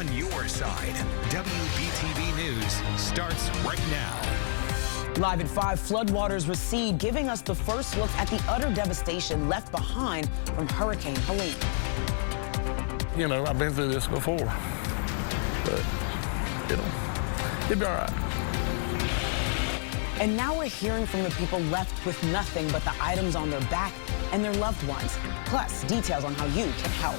on your side. WBTV News starts right now. Live at 5, floodwaters recede, giving us the first look at the utter devastation left behind from Hurricane Helene. You know, I've been through this before, but it'll be all right. And now we're hearing from the people left with nothing but the items on their back and their loved ones, plus details on how you can help.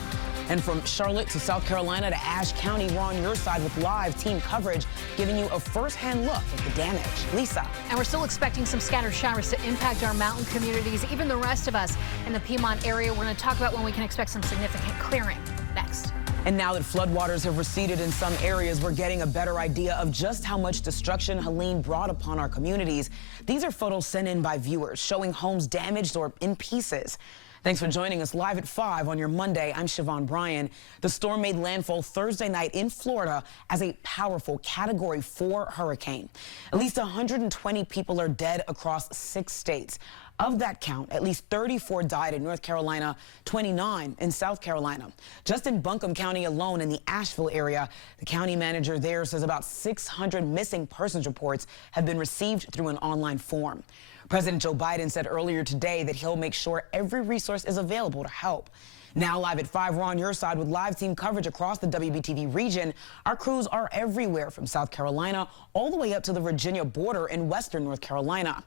And from Charlotte to South Carolina to Ashe County, we're on your side with live team coverage, giving you a first-hand look at the damage. Lisa. And we're still expecting some scattered showers to impact our mountain communities, even the rest of us in the Piedmont area. We're going to talk about when we can expect some significant clearing next. And now that floodwaters have receded in some areas, we're getting a better idea of just how much destruction Helene brought upon our communities. These are photos sent in by viewers showing homes damaged or in pieces. Thanks for joining us live at 5 on your Monday. I'm Siobhan Bryan. The storm made landfall Thursday night in Florida as a powerful Category 4 hurricane. At least 120 people are dead across 6 states. Of that count, at least 34 died in North Carolina, 29 in South Carolina. Just in Buncombe County alone in the Asheville area, the county manager there says about 600 missing persons reports have been received through an online form. President Joe Biden said earlier today that he'll make sure every resource is available to help. Now live at 5, we're on your side with live team coverage across the WBTV region. Our crews are everywhere from South Carolina all the way up to the Virginia border in western North Carolina.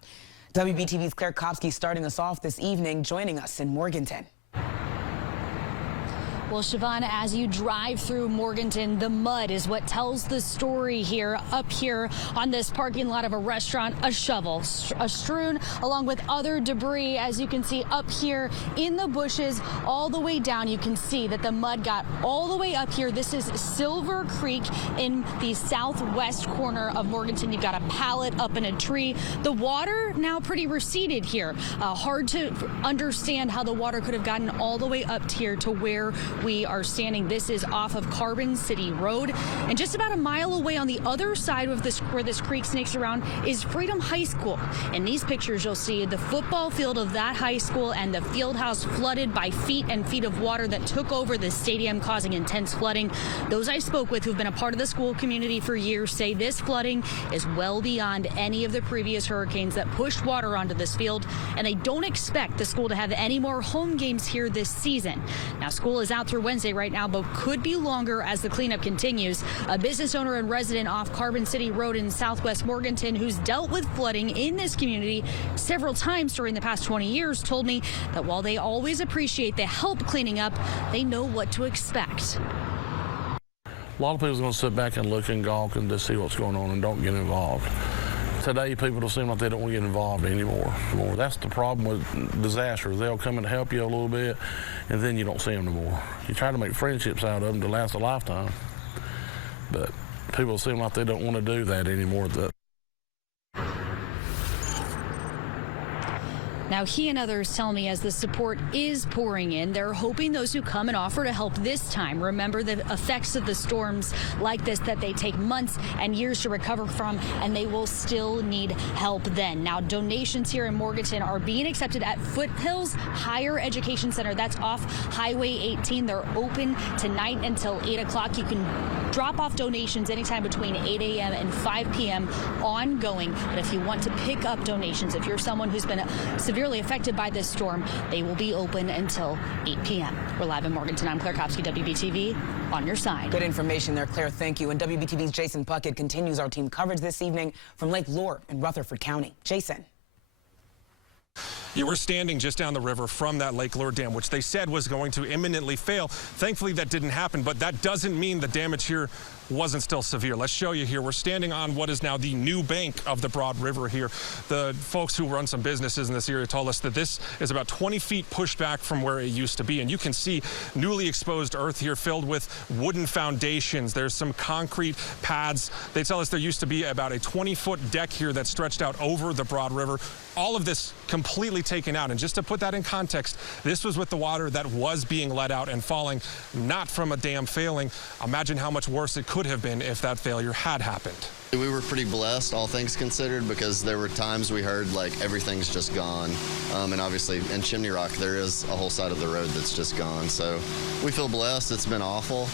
WBTV's Claire Kopsky starting us off this evening, joining us in Morganton. Well, Siobhan, as you drive through Morganton, the mud is what tells the story here. Up here on this parking lot of a restaurant, a shovel, strewn along with other debris. As you can see up here in the bushes, all the way down, you can see that the mud got all the way up here. This is Silver Creek in the southwest corner of Morganton. You've got a pallet up in a tree. The water now pretty receded here. Hard to understand how the water could have gotten all the way up here to where we are standing. This is off of Carbon City Road, and just about a mile away on the other side of this, where this creek snakes around, is Freedom High School. In these pictures, you'll see the football field of that high school and the field house flooded by feet and feet of water that took over the stadium, causing intense flooding. Those I spoke with who've been a part of the school community for years say this flooding is well beyond any of the previous hurricanes that pushed water onto this field, and they don't expect the school to have any more home games here this season. Now, school is out through Wednesday right now, but could be longer as the cleanup continues. A business owner and resident off Carbon City Road in southwest Morganton, who's dealt with flooding in this community several times during the past 20 years, told me that while they always appreciate the help cleaning up, they know what to expect. A lot of people's going to sit back and look and gawk and just see what's going on and don't get involved. Today, people don't seem like they don't want to get involved anymore. That's the problem with disasters. They'll come and help you a little bit, and then you don't see them anymore. You try to make friendships out of them to last a lifetime, but people seem like they don't want to do that anymore. Now, he and others tell me as the support is pouring in, they're hoping those who come and offer to help this time remember the effects of the storms like this that they take months and years to recover from, and they will still need help then. Now, donations here in Morganton are being accepted at Foothills Higher Education Center. That's off Highway 18. They're open tonight until 8 o'clock. You can drop off donations anytime between 8 a.m. and 5 p.m. ongoing. But if you want to pick up donations, if you're someone who's been severely affected by this storm, they will be open until 8 p.m. We're live in Morganton. I'm Claire Kopsky, WBTV, on your side. Good information there, Claire. Thank you. And WBTV's Jason Puckett continues our team coverage this evening from Lake Lure in Rutherford County. Jason. Yeah, we're standing just down the river from that Lake Lure Dam, which they said was going to imminently fail. Thankfully, that didn't happen, but that doesn't mean the damage here wasn't still severe. Let's show you here. We're standing on what is now the new bank of the Broad River here. The folks who run some businesses in this area told us that this is about 20 feet pushed back from where it used to be. And you can see newly exposed earth here filled with wooden foundations. There's some concrete pads. They tell us there used to be about a 20-foot deck here that stretched out over the Broad River. All of this completely taken out. And just to put that in context, this was with the water that was being let out and falling, not from a dam failing. Imagine how much worse it could have been if that failure had happened. We were pretty blessed, all things considered, because there were times we heard like everything's just gone. And obviously in Chimney Rock, there is a whole side of the road that's just gone. So we feel blessed. It's been awful.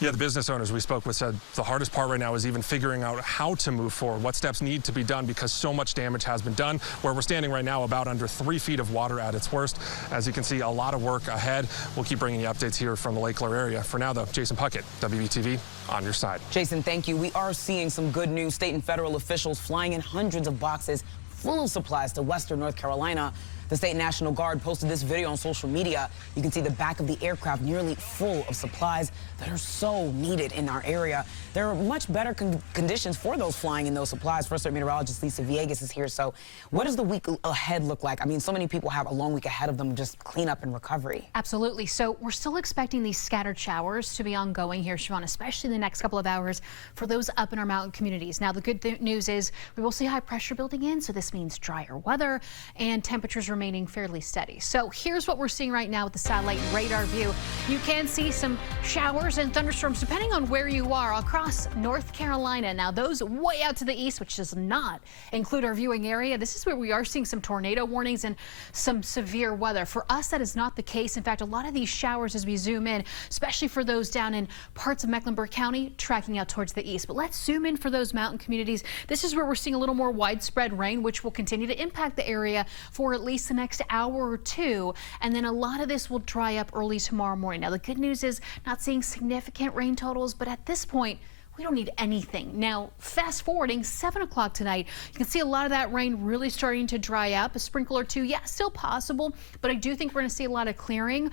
Yeah, the business owners we spoke with said the hardest part right now is even figuring out how to move forward, what steps need to be done because so much damage has been done. Where we're standing right now, about under 3 feet of water at its worst. As you can see, a lot of work ahead. We'll keep bringing you updates here from the Lake Lure area. For now, though, Jason Puckett, WBTV, on your side. Jason, thank you. We are seeing some good news. State and federal officials flying in hundreds of boxes full of supplies to western North Carolina. The State National Guard posted this video on social media. You can see the back of the aircraft nearly full of supplies that are so needed in our area. There are much better conditions for those flying in those supplies. First Alert meteorologist Lisa Villegas is here. So what does the week ahead look like? I mean, so many people have a long week ahead of them, just cleanup and recovery. Absolutely. So we're still expecting these scattered showers to be ongoing here, Siobhan, especially the next couple of hours for those up in our mountain communities. Now, the good news is we will see high pressure building in, so this means drier weather and temperatures remaining fairly steady. So here's what we're seeing right now with the satellite radar view. You can see some showers and thunderstorms depending on where you are across North Carolina. Now, those way out to the east, which does not include our viewing area, this is where we are seeing some tornado warnings and some severe weather. For us, that is not the case. In fact, a lot of these showers as we zoom in, especially for those down in parts of Mecklenburg County, tracking out towards the east. But let's zoom in for those mountain communities. This is where we're seeing a little more widespread rain, which will continue to impact the area for at least the next hour or two. And then a lot of this will dry up early tomorrow morning. Now, the good news is not seeing significant rain totals, but at this point, we don't need anything. Now, fast forwarding 7 o'clock tonight, you can see a lot of that rain really starting to dry up. A sprinkle or two, yeah, still possible, but I do think we're going to see a lot of clearing.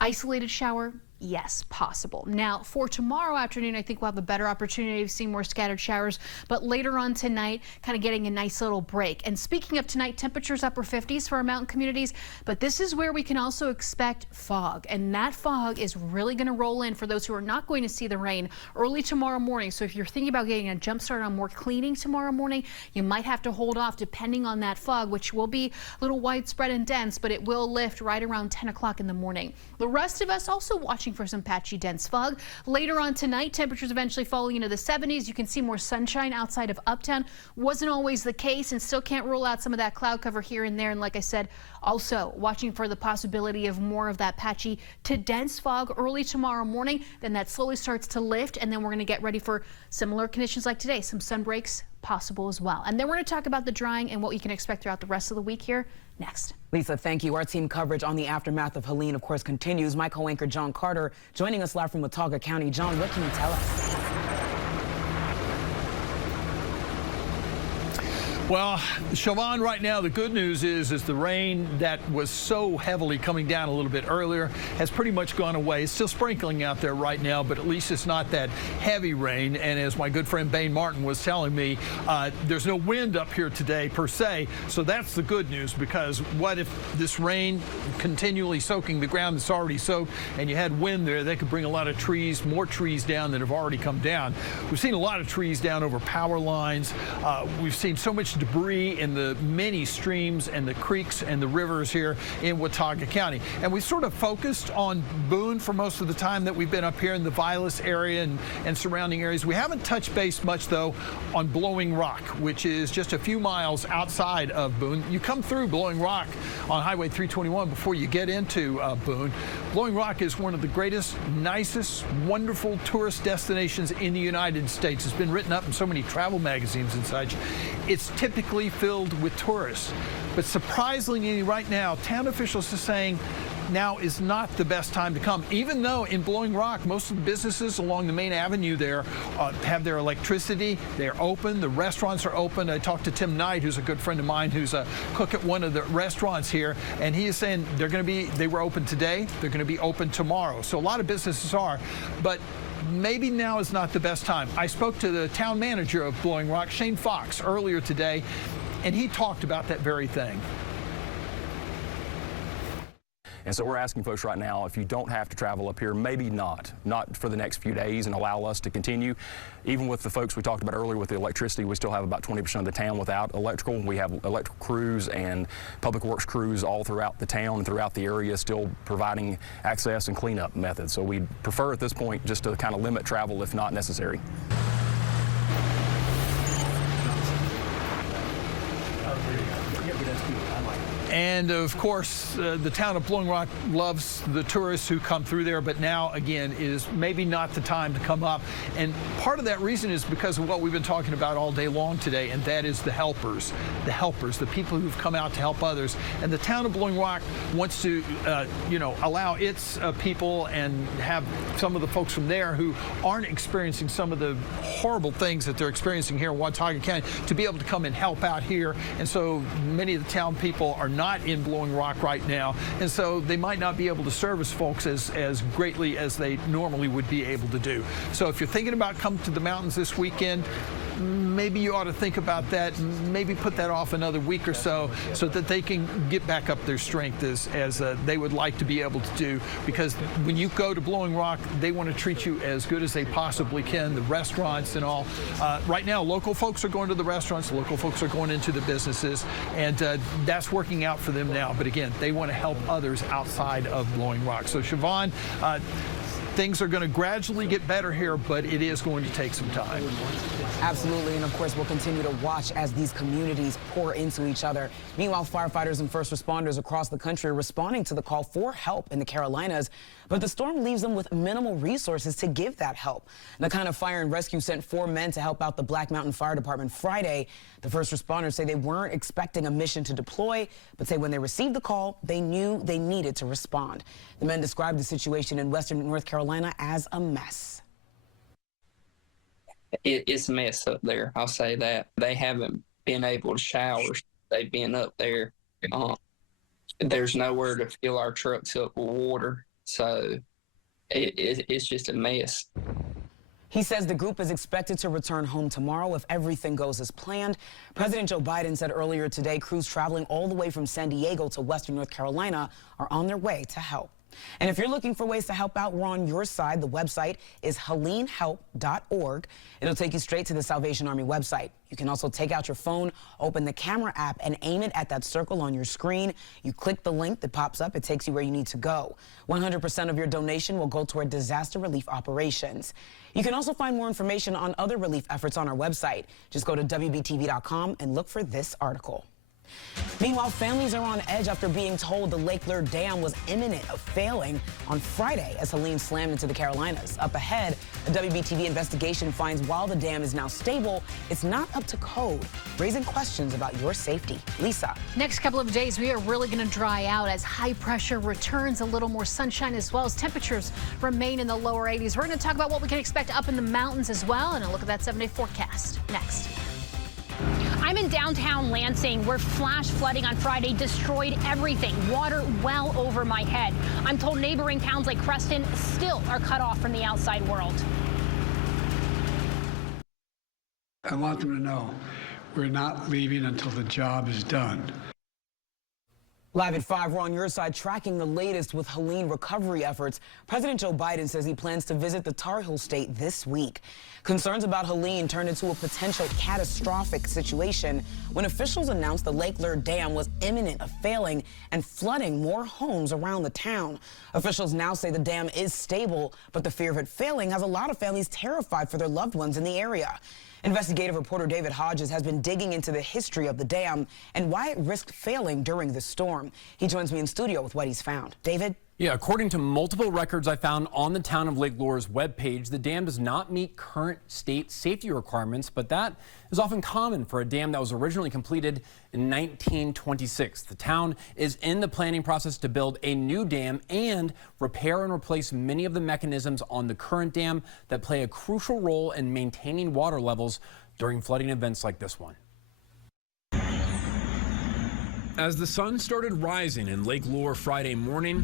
Isolated shower, yes, possible. Now, for tomorrow afternoon, I think we'll have a better opportunity to see more scattered showers, but later on tonight, kind of getting a nice little break. And speaking of tonight, temperatures upper 50s for our mountain communities, but this is where we can also expect fog, and that fog is really going to roll in for those who are not going to see the rain early tomorrow morning. So if you're thinking about getting a jump start on more cleaning tomorrow morning, you might have to hold off depending on that fog, which will be a little widespread and dense, but it will lift right around 10 o'clock in the morning. The rest of us also watching for some patchy dense fog. Later on tonight, temperatures eventually falling into the 70s. You can see more sunshine outside of Uptown. Wasn't always the case, and still can't rule out some of that cloud cover here and there. And like I said, also watching for the possibility of more of that patchy to dense fog early tomorrow morning. Then that slowly starts to lift, and then we're going to get ready for similar conditions like today. Some sun breaks possible as well. And then we're going to talk about the drying and what you can expect throughout the rest of the week here next. Lisa, thank you. Our team coverage on the aftermath of Helene, of course, continues. My co-anchor John Carter joining us live from Watauga County. John, what can you tell us? Well, Siobhan, right now the good news is the rain that was so heavily coming down a little bit earlier has pretty much gone away. It's still sprinkling out there right now, but at least it's not that heavy rain. And as my good friend Bain Martin was telling me, there's no wind up here today per se. So that's the good news, because what if this rain continually soaking the ground that's already soaked and you had wind there, that could bring a lot of trees, more trees down that have already come down. We've seen a lot of trees down over power lines. We've seen so much debris in the many streams and the creeks and the rivers here in Watauga County. And we sort of focused on Boone for most of the time that we've been up here in the Vilas area and surrounding areas. We haven't touched base much, though, on Blowing Rock, which is just a few miles outside of Boone. You come through Blowing Rock on Highway 321 before you get into Boone. Blowing Rock is one of the greatest, nicest, wonderful tourist destinations in the United States. It's been written up in so many travel magazines and such. It's typically filled with tourists. But surprisingly, right now, town officials are saying now is not the best time to come, even though in Blowing Rock, most of the businesses along the main avenue there have their electricity. They're open. The restaurants are open. I talked to Tim Knight, who's a good friend of mine, who's a cook at one of the restaurants here, and he is saying they were open today. They're going to be open tomorrow. So a lot of businesses are, but maybe now is not the best time. I spoke to the town manager of Blowing Rock, Shane Fox, earlier today, and he talked about that very thing. And so we're asking folks right now, if you don't have to travel up here, maybe not for the next few days, and allow us to continue. Even with the folks we talked about earlier with the electricity, we still have about 20% of the town without electrical. We have electrical crews and public works crews all throughout the town and throughout the area still providing access and cleanup methods. So we prefer at this point just to kind of limit travel if not necessary. And of course, the town of Blowing Rock loves the tourists who come through there, but now again is maybe not the time to come up. And part of that reason is because of what we've been talking about all day long today, and that is the helpers, the people who've come out to help others. And the town of Blowing Rock wants to, allow its people and have some of the folks from there who aren't experiencing some of the horrible things that they're experiencing here in Watauga County to be able to come and help out here. And so many of the town people are not in Blowing Rock right now, and so they might not be able to service folks as greatly as they normally would be able to do. So if you're thinking about coming to the mountains this weekend, maybe you ought to think about that, maybe put that off another week or so that they can get back up their strength as they would like to be able to do, because when you go to Blowing Rock, they want to treat you as good as they possibly can, the restaurants and all. Right now, local folks are going to the restaurants, local folks are going into the businesses, and that's working out for them now. But again, they want to help others outside of Blowing Rock. So Siobhan, things are going to gradually get better here, but it is going to take some time. Absolutely, and of course, we'll continue to watch as these communities pour into each other. Meanwhile, firefighters and first responders across the country are responding to the call for help in the Carolinas, but the storm leaves them with minimal resources to give that help. Nakana Fire and Rescue sent 4 men to help out the Black Mountain Fire Department Friday. The first responders say they weren't expecting a mission to deploy, but say when they received the call, they knew they needed to respond. The men described the situation in western North Carolina as a mess. It's a mess up there. I'll say that. They haven't been able to shower. They've been up there. There's nowhere to fill our trucks up with water. So it's just a mess. He says the group is expected to return home tomorrow if everything goes as planned. President Joe Biden said earlier today crews traveling all the way from San Diego to western North Carolina are on their way to help. And if you're looking for ways to help out, we're on your side. The website is helenehelp.org. It'll take you straight to the Salvation Army website. You can also take out your phone, open the camera app, and aim it at that circle on your screen. You click the link that pops up. It takes you where you need to go. 100% of your donation will go toward disaster relief operations. You can also find more information on other relief efforts on our website. Just go to WBTV.com and look for this article. Meanwhile, families are on edge after being told the Lake Lure Dam was imminent of failing on Friday as Helene slammed into the Carolinas. Up ahead, a WBTV investigation finds while the dam is now stable, it's not up to code, raising questions about your safety. Lisa. Next couple of days, we are really going to dry out as high pressure returns, a little more sunshine as well as temperatures remain in the lower 80s. We're going to talk about what we can expect up in the mountains as well, and a look at that 7-day forecast next. I'm in downtown Lansing, where flash flooding on Friday destroyed everything. Water well over my head. I'm told neighboring towns like Creston still are cut off from the outside world. I want them to know we're not leaving until the job is done. Live at 5, we're on your side tracking the latest with Helene recovery efforts. President Joe Biden says he plans to visit the Tar Heel state this week. Concerns about Helene turned into a potential catastrophic situation when officials announced the Lake Lure Dam was imminent of failing and flooding more homes around the town. Officials now say the dam is stable, but the fear of it failing has a lot of families terrified for their loved ones in the area. Investigative reporter David Hodges has been digging into the history of the dam and why it risked failing during the storm. He joins me in studio with what he's found. David? Yeah, according to multiple records I found on the Town of Lake Lure's webpage, the dam does not meet current state safety requirements, but that is often common for a dam that was originally completed in 1926. The town is in the planning process to build a new dam and repair and replace many of the mechanisms on the current dam that play a crucial role in maintaining water levels during flooding events like this one. As the sun started rising in Lake Lure Friday morning,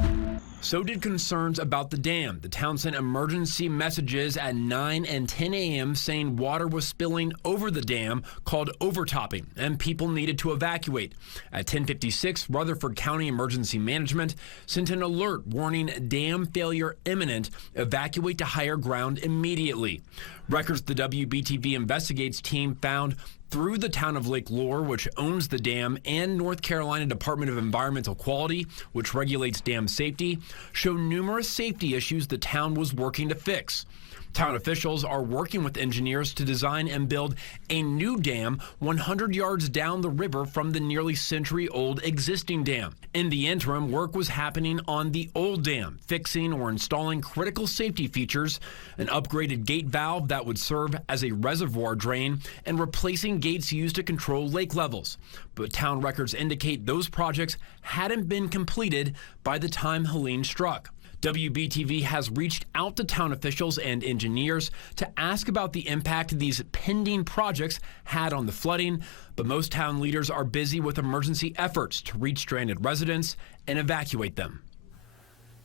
so did concerns about the dam. The town sent emergency messages at 9 and 10 a.m. saying water was spilling over the dam, called overtopping, and people needed to evacuate. At 10:56, Rutherford County Emergency Management sent an alert warning dam failure imminent, evacuate to higher ground immediately. Records the WBTV Investigates team found through the town of Lake Lure, which owns the dam, and North Carolina Department of Environmental Quality, which regulates dam safety, show numerous safety issues the town was working to fix. Town officials are working with engineers to design and build a new dam 100 yards down the river from the nearly century-old existing dam. In the interim, work was happening on the old dam, fixing or installing critical safety features, an upgraded gate valve that would serve as a reservoir drain, and replacing gates used to control lake levels. But town records indicate those projects hadn't been completed by the time Helene struck. WBTV has reached out to town officials and engineers to ask about the impact these pending projects had on the flooding, but most town leaders are busy with emergency efforts to reach stranded residents and evacuate them.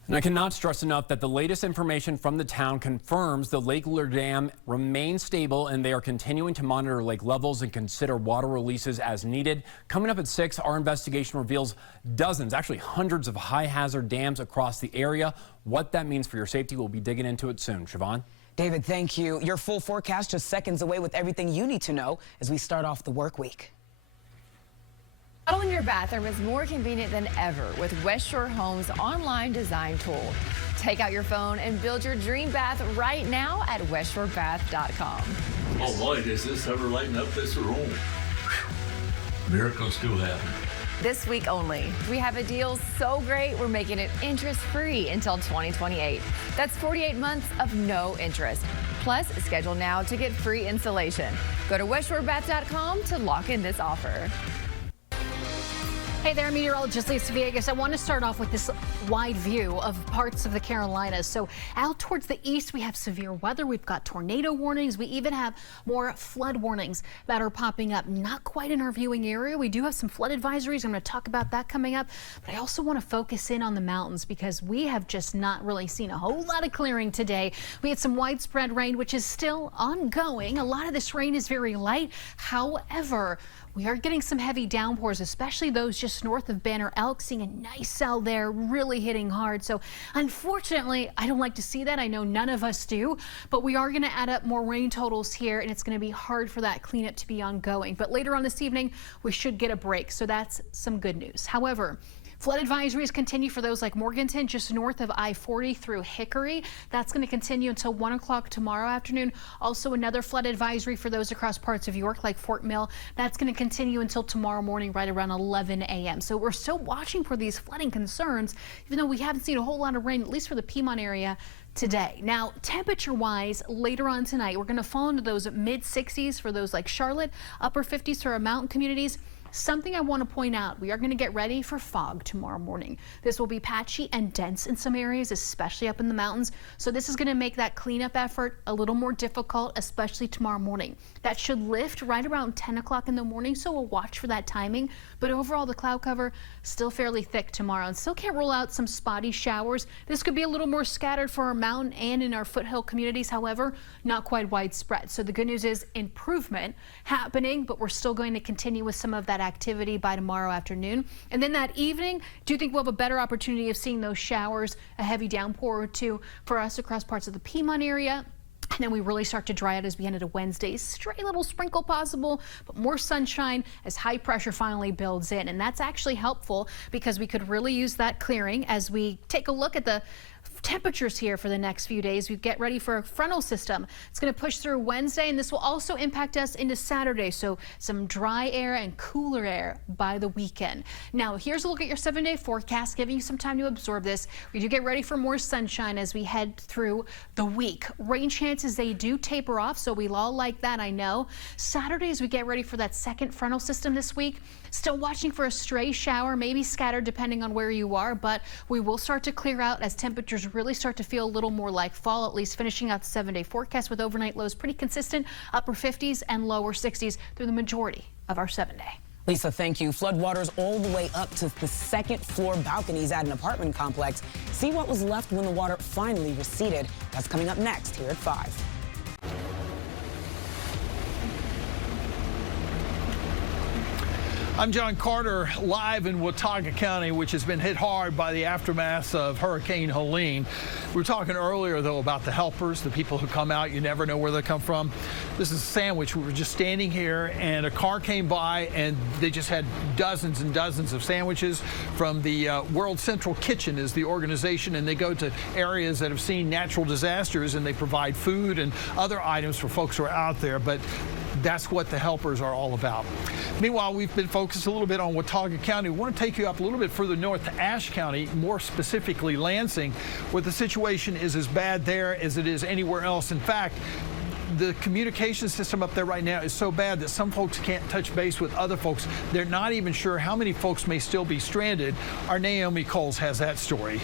And I cannot stress enough that the latest information from the town confirms the Lake Lure Dam remains stable and they are continuing to monitor lake levels and consider water releases as needed. Coming up at 6, our investigation reveals dozens, actually hundreds of high hazard dams across the area. What that means for your safety, we'll be digging into it soon. Siobhan? David, thank you. Your full forecast just seconds away with everything you need to know as we start off the work week. Modeling your bathroom is more convenient than ever with West Shore Homes' online design tool. Take out your phone and build your dream bath right now at westshorebath.com. Oh boy, does this ever lighten up this room. Whew. Miracles do happen. This week only, we have a deal so great we're making it interest-free until 2028. That's 48 months of no interest. Plus, schedule now to get free installation. Go to westshorebath.com to lock in this offer. Hey there, meteorologist Lisa Villegas. I want to start off with this wide view of parts of the Carolinas. So out towards the east, we have severe weather. We've got tornado warnings. We even have more flood warnings that are popping up. Not quite in our viewing area. We do have some flood advisories. I'm going to talk about that coming up. But I also want to focus in on the mountains because we have just not really seen a whole lot of clearing today. We had some widespread rain, which is still ongoing. A lot of this rain is very light. However, we are getting some heavy downpours, especially those just north of Banner Elk, seeing a nice cell there really hitting hard. So unfortunately, I don't like to see that. I know none of us do, but we are going to add up more rain totals here, and it's going to be hard for that cleanup to be ongoing. But later on this evening, we should get a break. So that's some good news. However, flood advisories continue for those like Morganton, just north of I-40 through Hickory. That's going to continue until 1 o'clock tomorrow afternoon. Also another flood advisory for those across parts of York like Fort Mill. That's going to continue until tomorrow morning right around 11 a.m. So we're still watching for these flooding concerns, even though we haven't seen a whole lot of rain, at least for the Piedmont area today. Now, temperature-wise, later on tonight, we're going to fall into those mid-60s for those like Charlotte, upper 50s for our mountain communities. Something I want to point out, we are going to get ready for fog tomorrow morning. This will be patchy and dense in some areas, especially up in the mountains. So this is going to make that cleanup effort a little more difficult, especially tomorrow morning. That should lift right around 10 o'clock in the morning, so we'll watch for that timing. But overall, the cloud cover still fairly thick tomorrow and still can't rule out some spotty showers. This could be a little more scattered for our mountain and in our foothill communities, however, not quite widespread. So the good news is improvement happening, but we're still going to continue with some of that activity by tomorrow afternoon. And then that evening, do you think we'll have a better opportunity of seeing those showers, a heavy downpour or two for us across parts of the Piedmont area? And then we really start to dry out as we head into Wednesday. Stray little sprinkle possible, but more sunshine as high pressure finally builds in. And that's actually helpful because we could really use that clearing as we take a look at the temperatures here for the next few days. We get ready for a frontal system. It's going to push through Wednesday, and this will also impact us into Saturday. So some dry air and cooler air by the weekend. Now, here's a look at your 7-day forecast, giving you some time to absorb this. We do get ready for more sunshine as we head through the week. Rain chances, they do taper off, so we all like that, I know. Saturdays, we get ready for that second frontal system this week. Still watching for a stray shower, maybe scattered depending on where you are, but we will start to clear out as temperatures really start to feel a little more like fall, at least finishing out the 7-day forecast with overnight lows pretty consistent, upper 50s and lower 60s through the majority of our 7-day. Lisa, thank you. Floodwaters all the way up to the second floor balconies at an apartment complex. See what was left when the water finally receded. That's coming up next here at 5. I'm John Carter, live in Watauga County, which has been hit hard by the aftermath of Hurricane Helene. We were talking earlier, though, about the helpers, the people who come out. You never know where they come from. This is a sandwich. We were just standing here, and a car came by, and they just had dozens and dozens of sandwiches from the World Central Kitchen is the organization, and they go to areas that have seen natural disasters, and they provide food and other items for folks who are out there. But that's what the helpers are all about. Meanwhile, we've been focused a little bit on Watauga County. We want to take you up a little bit further north to Ashe County, more specifically Lansing, where the situation is as bad there as it is anywhere else. In fact, the communication system up there right now is so bad that some folks can't touch base with other folks. They're not even sure how many folks may still be stranded. Our Naomi Coles has that story.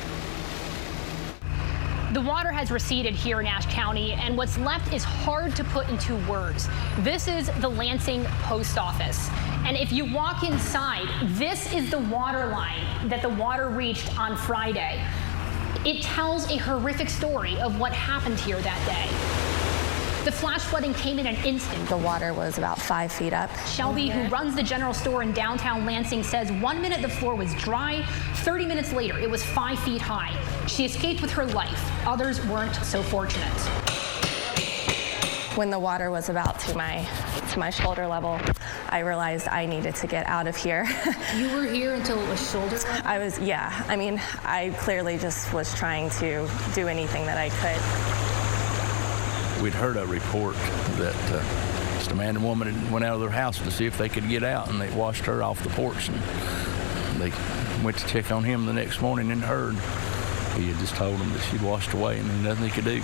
The water has receded here in Ashe County, and what's left is hard to put into words. This is the Lansing Post Office. And if you walk inside, this is the water line that the water reached on Friday. It tells a horrific story of what happened here that day. The flash flooding came in an instant. The water was about 5 feet up. Shelby, who runs the general store in downtown Lansing, says 1 minute the floor was dry, 30 minutes later it was 5 feet high. She escaped with her life. Others weren't so fortunate. When the water was about to my shoulder level, I realized I needed to get out of here. You were here until it was shoulder level? I was, yeah. I mean, I clearly just was trying to do anything that I could. We'd heard a report that just a man and woman went out of their house to see if they could get out, and they washed her off the porch, and they went to check on him the next morning and heard he had just told them that she'd washed away and there's nothing they could do.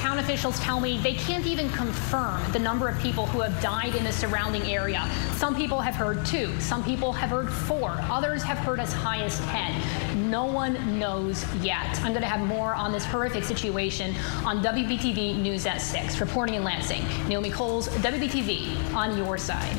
Town officials tell me they can't even confirm the number of people who have died in the surrounding area. Some people have heard 2, some people have heard 4, others have heard as high as 10. No one knows yet. I'm going to have more on this horrific situation on WBTV News at 6. Reporting in Lansing, Naomi Coles, WBTV, on your side.